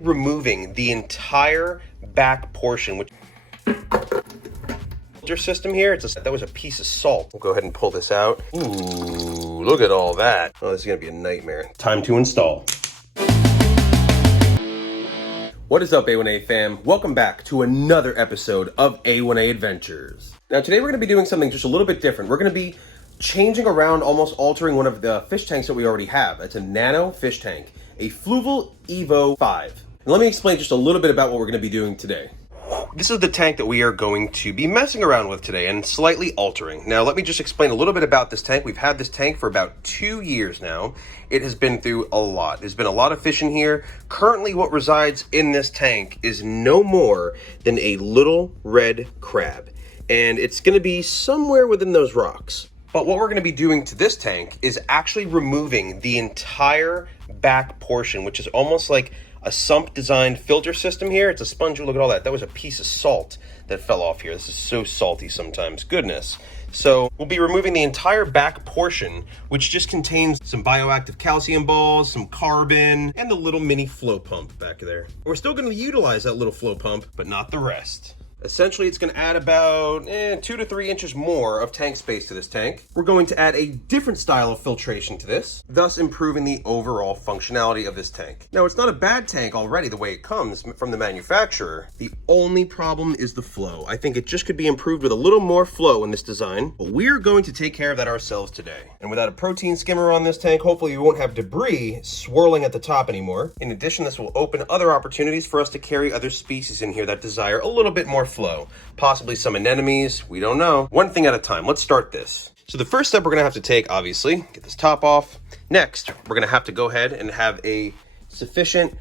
removing the entire back portion, which filter system here. That was a piece of salt. We'll go ahead and pull this out. Ooh, look at all that. Oh, this is gonna be a nightmare. Time to install. What is up, A1A fam? Welcome back to another episode of A1A Adventures. Now today we're gonna be doing something just a little bit different. We're gonna be changing around, almost altering one of the fish tanks that we already have. It's a Nano fish tank, a FLUVAL Evo 5. And let me explain just a little bit about what we're going to be doing today. This is the tank that we are going to be messing around with today and slightly altering. Now, let me just explain a little bit about this tank. We've had this tank for about 2 years now. It has been through a lot. There's been a lot of fish in here. Currently, what resides in this tank is no more than a little red crab. And it's going to be somewhere within those rocks. But what we're going to be doing to this tank is actually removing the entire back portion, which is almost like a sump designed filter system here. It's a sponge. Look at all that. That was a piece of salt that fell off here. This is so salty sometimes. Goodness. So we'll be removing the entire back portion, which just contains some bioactive calcium balls, some carbon, and the little mini flow pump back there. We're still going to utilize that little flow pump, but not the rest. Essentially, it's going to add about 2 to 3 inches more of tank space to this tank. We're going to add a different style of filtration to this, thus improving the overall functionality of this tank. Now, it's not a bad tank already the way it comes from the manufacturer. The only problem is the flow. I think it just could be improved with a little more flow in this design, but we're going to take care of that ourselves today. And without a protein skimmer on this tank, hopefully we won't have debris swirling at the top anymore. In addition, this will open other opportunities for us to carry other species in here that desire a little bit more flow, possibly some anemones, we don't know. One thing at a time. Let's start this. So the first step we're gonna have to take, obviously, get this top off. Next, we're gonna have to go ahead and have a sufficient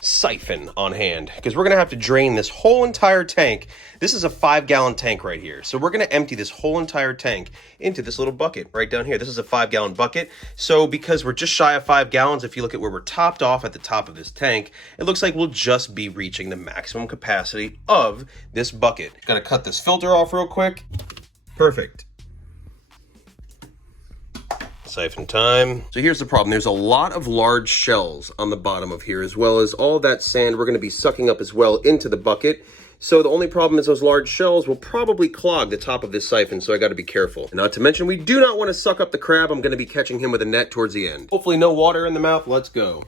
siphon on hand, because we're gonna have to drain this whole entire tank. This is a 5-gallon tank right here. So we're gonna empty this whole entire tank into this little bucket right down here. This is a 5-gallon bucket. So because we're just shy of 5 gallons, if you look at where we're topped off at the top of this tank, it looks like we'll just be reaching the maximum capacity of this bucket. Gotta cut this filter off real quick. Perfect. Siphon time. So here's the problem. There's a lot of large shells on the bottom of here, as well as all that sand we're going to be sucking up as well into the bucket. So the only problem is those large shells will probably clog the top of this siphon, so I got to be careful. Not to mention, we do not want to suck up the crab. I'm going to be catching him with a net towards the end. Hopefully no water in the mouth. Let's go.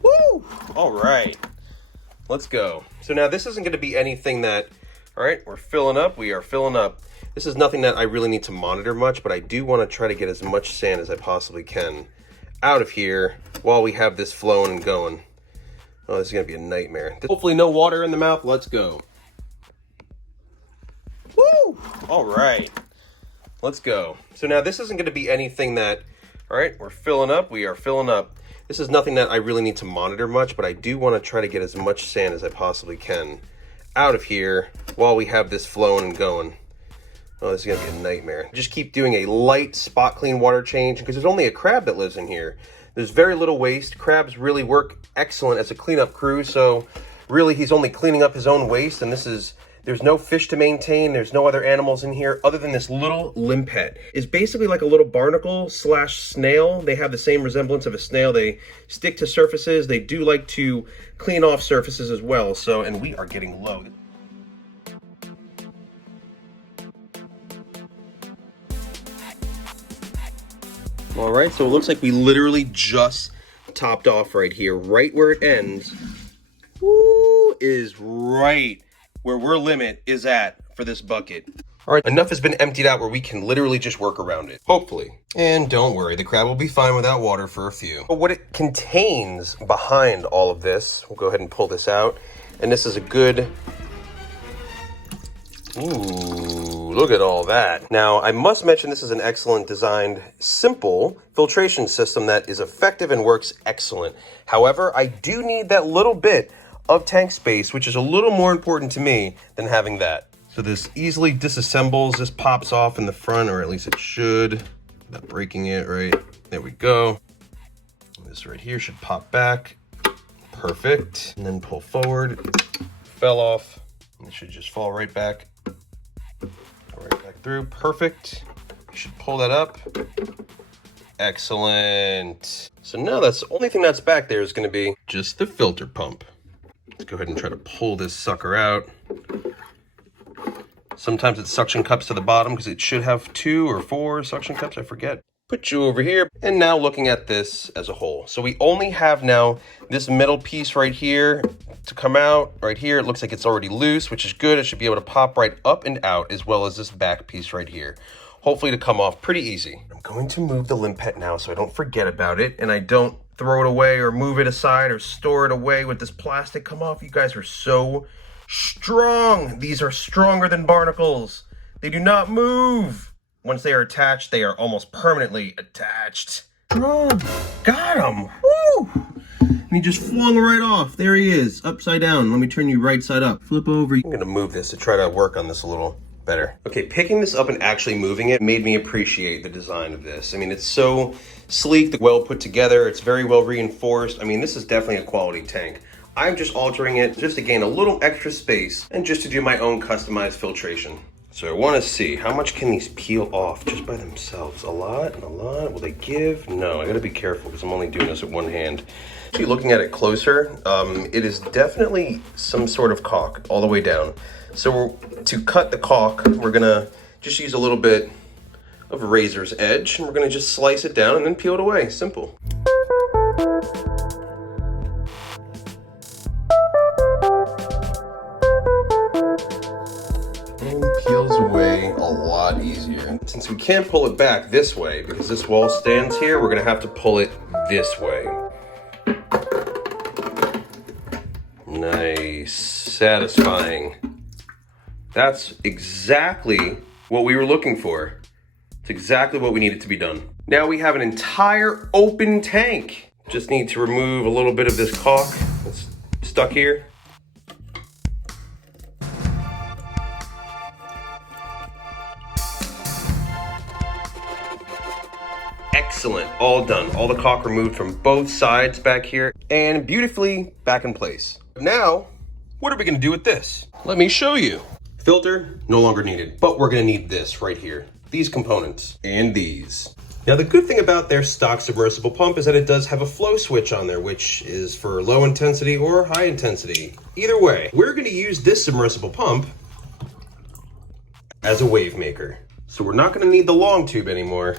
Woo! All right. Let's go. So now this isn't going to be anything that, all right, we're filling up. We are filling up. This is nothing that I really need to monitor much, but I do want to try to get as much sand as I possibly can out of here while we have this flowing and going. Oh, this is going to be a nightmare. Hopefully no water in the mouth. Let's go. Woo! All right. Let's go. So now this isn't going to be anything that, all right, we're filling up. We are filling up. This is nothing that I really need to monitor much, but I do want to try to get as much sand as I possibly can out of here while we have this flowing and going. Oh, this is going to be a nightmare. Just keep doing a light spot clean water change, because there's only a crab that lives in here. There's very little waste. Crabs really work excellent as a cleanup crew, so really he's only cleaning up his own waste, and there's no fish to maintain. There's no other animals in here other than this little limpet. It's basically like a little barnacle slash snail. They have the same resemblance of a snail. They stick to surfaces. They do like to clean off surfaces as well. So, and we are getting low. All right, so it looks like we literally just topped off right here, right where it ends. Woo, is right where our limit is at for this bucket. All right, enough has been emptied out where we can literally just work around it, hopefully. And don't worry, the crab will be fine without water for a few. But what it contains behind all of this, we'll go ahead and pull this out. And this is a good, ooh, look at all that. Now, I must mention this is an excellent designed, simple filtration system that is effective and works excellent. However, I do need that little bit of tank space, which is a little more important to me than having that. So this easily disassembles, this pops off in the front, or at least it should. Not breaking it, right? There we go. This right here should pop back. Perfect. And then pull forward. Fell off. It should just fall right back. Right back through. Perfect. You should pull that up. Excellent. So now that's the only thing that's back there is going to be just the filter pump. Let's go ahead and try to pull this sucker out. Sometimes it suction cups to the bottom because it should have 2 or 4 suction cups, I forget. Put you over here, and now looking at this as a whole. So we only have now this middle piece right here to come out. Right here, it looks like it's already loose, which is good. It should be able to pop right up and out, as well as this back piece right here. Hopefully to come off pretty easy. I'm going to move the limpet now so I don't forget about it, and I don't throw it away or move it aside or store it away with this plastic come off. You guys are so strong. These are stronger than barnacles. They do not move. Once they are attached, they are almost permanently attached. Strong. Got him. Woo! And he just flung right off. There he is, upside down. Let me turn you right side up. Flip over. I'm gonna move this to try to work on this a little better. Okay, picking this up and actually moving it made me appreciate the design of this. I mean, it's so sleek, well put together. It's very well reinforced. I mean, this is definitely a quality tank. I'm just altering it just to gain a little extra space and just to do my own customized filtration. So I want to see, how much can these peel off just by themselves? A lot and a lot? Will they give? No, I got to be careful because I'm only doing this with one hand. Actually, looking at it closer, it is definitely some sort of caulk all the way down. So to cut the caulk, we're going to just use a little bit of a razor's edge, and we're going to just slice it down and then peel it away. Simple. Peels away a lot easier. Since we can't pull it back this way because this wall stands here, we're gonna have to pull it this way. Nice, satisfying. That's exactly what we were looking for. It's exactly what we needed to be done. Now we have an entire open tank. Just need to remove a little bit of this caulk that's stuck here. Excellent, all done. All the caulk removed from both sides back here and beautifully back in place. Now, what are we gonna do with this? Let me show you. Filter, no longer needed, but we're gonna need this right here. These components and these. Now the good thing about their stock submersible pump is that it does have a flow switch on there, which is for low intensity or high intensity. Either way, we're gonna use this submersible pump as a wave maker. So we're not gonna need the long tube anymore.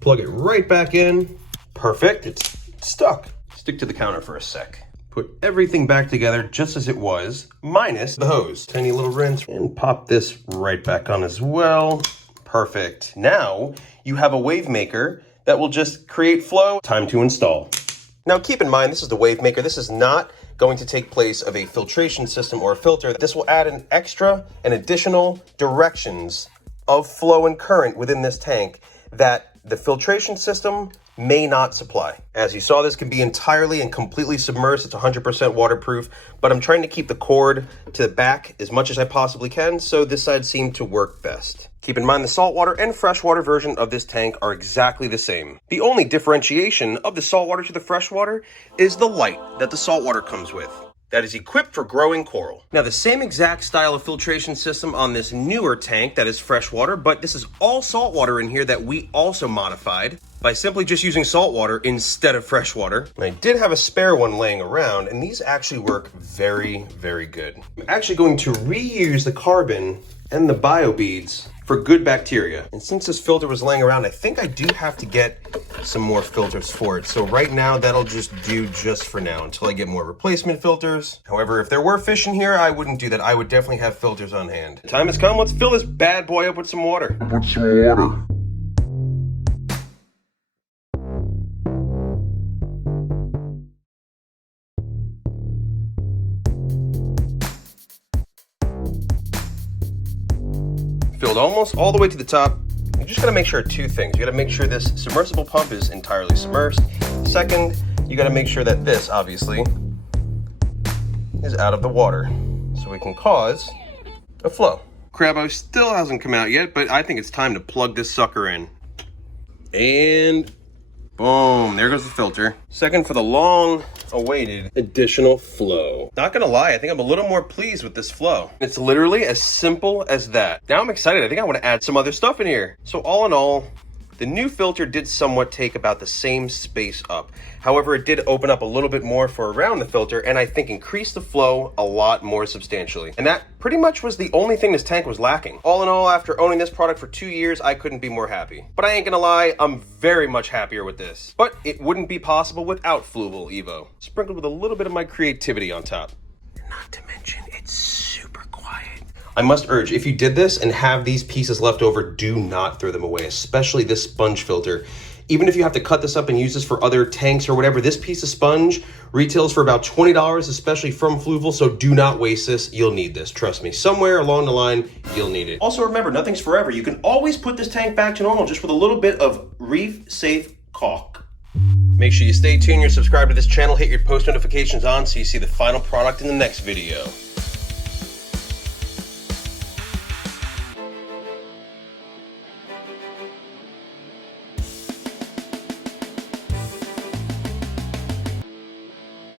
Plug it right back in. Perfect, it's stuck. Stick to the counter for a sec. Put everything back together just as it was, minus the hose. Tiny little rinse, and pop this right back on as well. Perfect. Now you have a wave maker that will just create flow. Time to install. Now keep in mind, this is the wave maker. This is not going to take place of a filtration system or a filter. This will add an extra and additional directions of flow and current within this tank that the filtration system may not supply. As you saw, this can be entirely and completely submersed. It's 100% waterproof, but I'm trying to keep the cord to the back as much as I possibly can, so this side seemed to work best. Keep in mind the saltwater and freshwater version of this tank are exactly the same. The only differentiation of the saltwater to the freshwater is the light that the saltwater comes with. That is equipped for growing coral. Now the same exact style of filtration system on this newer tank that is freshwater, but this is all saltwater in here that we also modified by simply just using saltwater instead of freshwater. And I did have a spare one laying around, and these actually work very, very good. I'm actually going to reuse the carbon and the bio beads for good bacteria. And since this filter was laying around, I think I do have to get some more filters for it. So right now, that'll just do just for now until I get more replacement filters. However, if there were fish in here, I wouldn't do that. I would definitely have filters on hand. The time has come, let's fill this bad boy up with some water. Filled almost all the way to the top. You just gotta make sure of two things. You gotta make sure this submersible pump is entirely submersed. Second, you gotta make sure that this, obviously, is out of the water so we can cause a flow. Crabbo still hasn't come out yet, but I think it's time to plug this sucker in. And boom, there goes the filter. Second for the long-awaited additional flow. Not gonna lie, I think I'm a little more pleased with this flow. It's literally as simple as that. Now I'm excited. I think I want to add some other stuff in here. So all in all, The new filter did somewhat take about the same space up. However, it did open up a little bit more for around the filter, and I think increased the flow a lot more substantially. And that pretty much was the only thing this tank was lacking. All in all, after owning this product for 2 years, I couldn't be more happy. But I ain't gonna lie, I'm very much happier with this. But it wouldn't be possible without FLUVAL Evo, sprinkled with a little bit of my creativity on top. Not to mention, it's super quiet. I must urge, if you did this and have these pieces left over, do not throw them away, especially this sponge filter. Even if you have to cut this up and use this for other tanks or whatever, this piece of sponge retails for about $20, especially from FLUVAL, so do not waste this. You'll need this, trust me. Somewhere along the line, you'll need it. Also remember, nothing's forever. You can always put this tank back to normal just with a little bit of reef-safe caulk. Make sure you stay tuned, you're subscribed to this channel, hit your post notifications on so you see the final product in the next video.